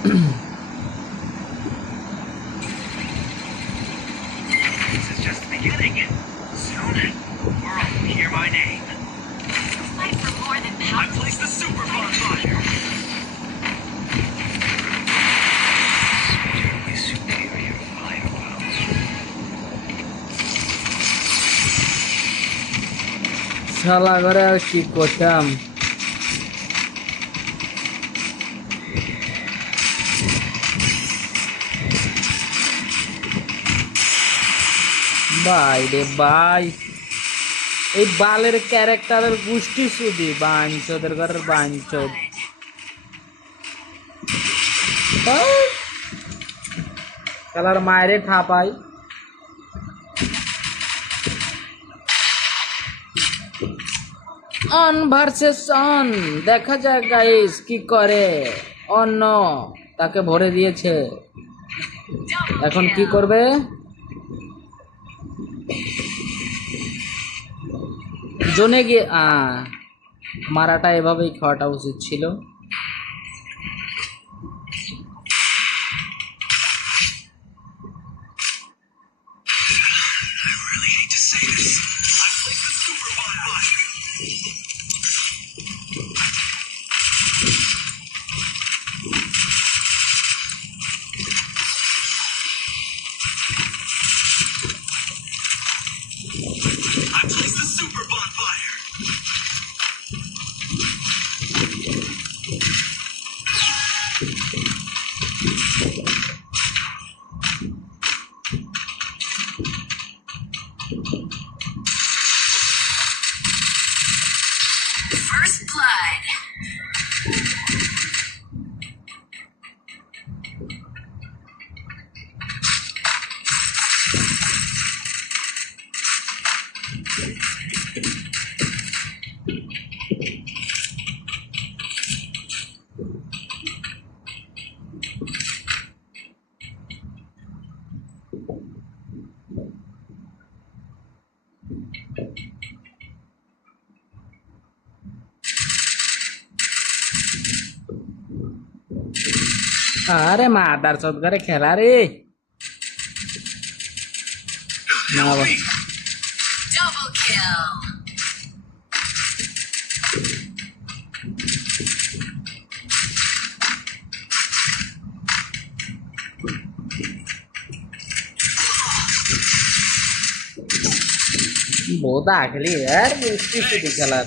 This is just the beginning. Soon, the world will hear my name. Fight for more than I power. place the super bonfire. Certainly superior fireballs. শালা করে আর কি করতাম। ভাই রে ভাই, এই বালের ক্যারেক্টারের গোষ্ঠী শুধু বাঞ্চদের ঘরের বাঞ্চদ। খেলার মায়েরে ঠাপাই। অন ভার্সেস অন, দেখা যাক গাইস কি করে। অন্য তাকে ভরে দিয়েছে, এখন কি করবে? জোনে গিয়ে মারাটা এভাবেই খাওয়াটা উচিত ছিল। I really hate to say this. I place the super bonfire. I place the super bonfire. First blood. আরে মাদার চোদ করে খেলা রে। না বাবা, Double kill. বোধা খেলি আর গোষ্ঠী শুধু খেলার।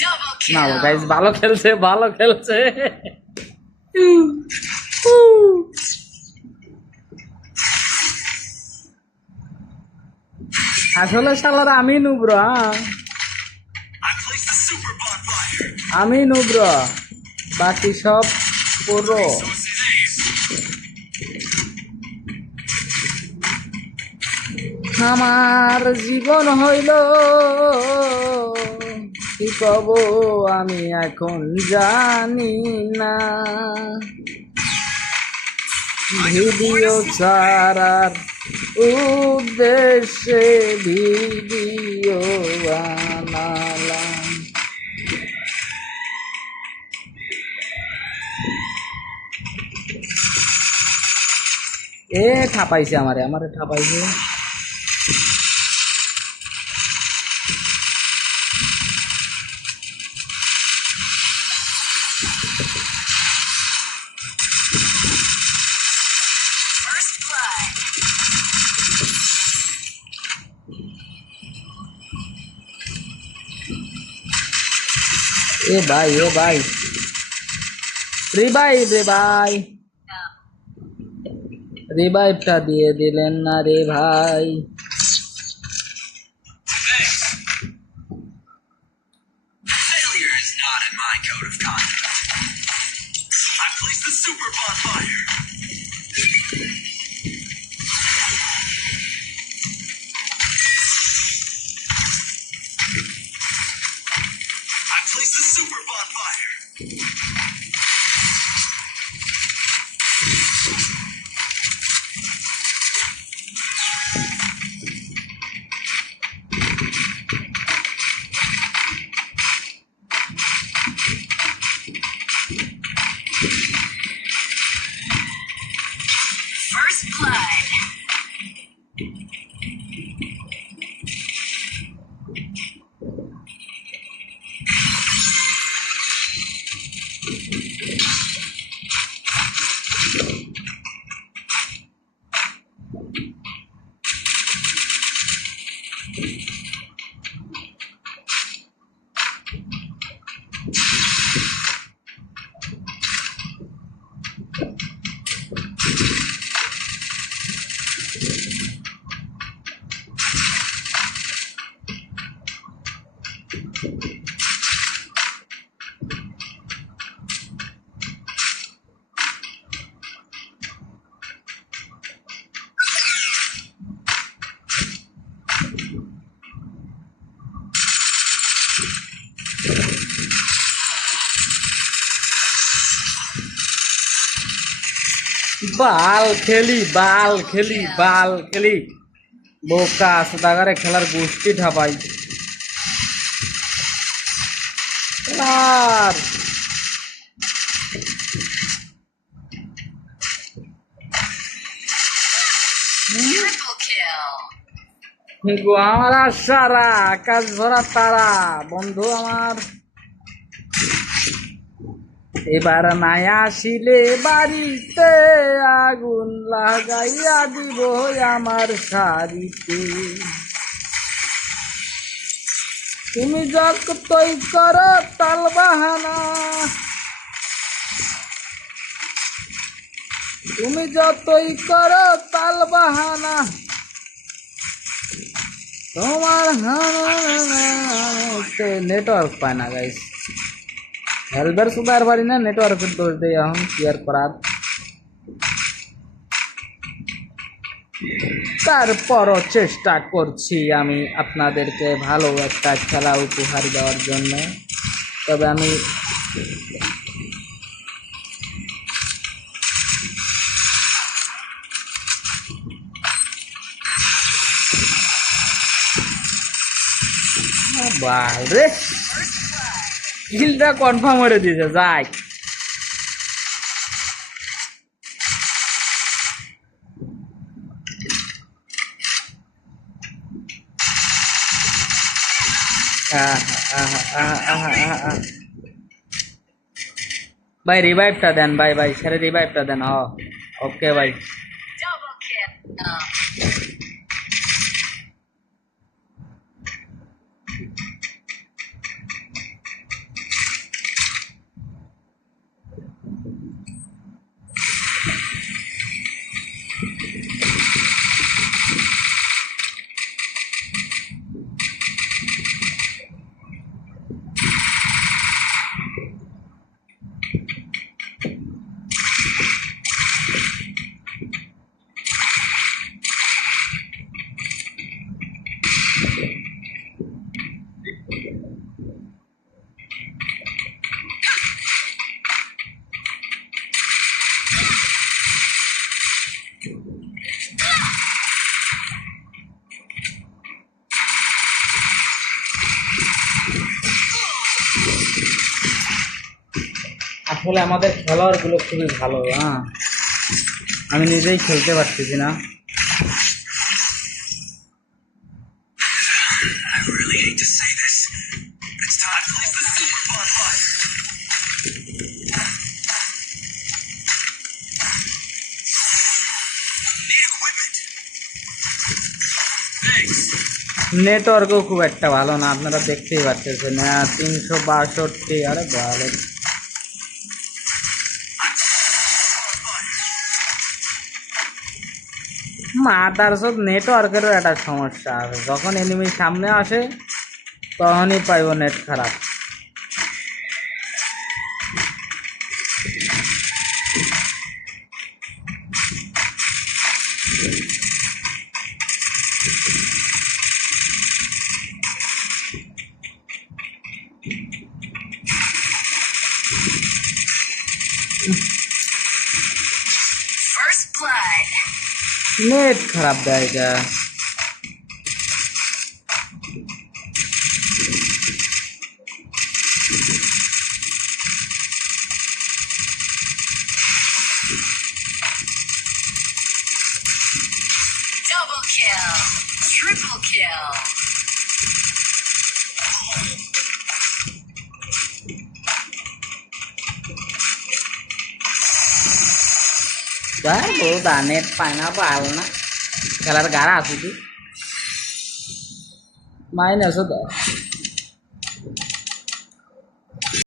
Double না kill. গাইস, ভালো খেলছে ভালো খেলছে। আসলে শালার আমি নুব্র, I place the super bonfire. আমি নুব্র, বাকি সব পুরো। আমার জীবন হইল কি কব আমি এখন জানি না। ভিডিও ছাড়ার উদ্দেশ্যে ভিডিও বানালাম। এ ঠাপাইছে আমারে আমারে ঠাপাইছে। First blood. এ ভাই রিভাইভ রে ভাই, রিভাইভটা দিয়ে দিলেন না রে ভাই। Failure is not in my code of conduct. I place the super bonfire. I place the super bonfire. বাল খেলি বাল খেলি বাল খেলি বোকা সুদাগারে খেলার গোষ্ঠী ঠাপাই আর Triple kill. আমার সারা আকাশ ভরা তারা বন্ধু আমার এবার নাই আসিলে বাড়িতে আগুন লাগাইয়া দিব আমার শাড়িতে তুমি যতই করো তাল বাহানা তুমি যতই করো তাল বাহানা তোমার নেটওয়ার্ক পায় না গাইস হেলবার সুদার পারি না নেটওয়ার্কের দোষ দেয় এখন ক্লিয়ার করার তারপরও চেষ্টা করছি আমি আপনাদেরকে ভালো একটা খেলা উপহার দেওয়ার জন্য তবে আমি রে কিলটা কনফার্ম করে দিয়েছে যাই ভাই রিভাইভটা দেন ভাই ভাই সেরে রিভাইভটা দেন ওকে ভাই Double kill. আসলে আমাদের খেলোয়াড়গুলো খুবই ভালো হ্যাঁ আমি নিজেই খেলতে পারতেছি না I really hate to say this. It's time to place the super fun button. Need equipment. Thanks. নেটওয়ার্কও খুব একটা ভালো না আপনারা দেখতেই পাচ্ছেন 362 আরে ভালো মাদার সব নেটওয়ার্কেরও একটা সমস্যা আছে যখন এনিমি সামনে আসে তখনই পাইব নেট খারাপ First blood. নেট খারাপ দেয় এটা Double kill. Triple kill. বহুতা নেট পায় না পাল না খেলার গাড়া আছে কি মাইনাস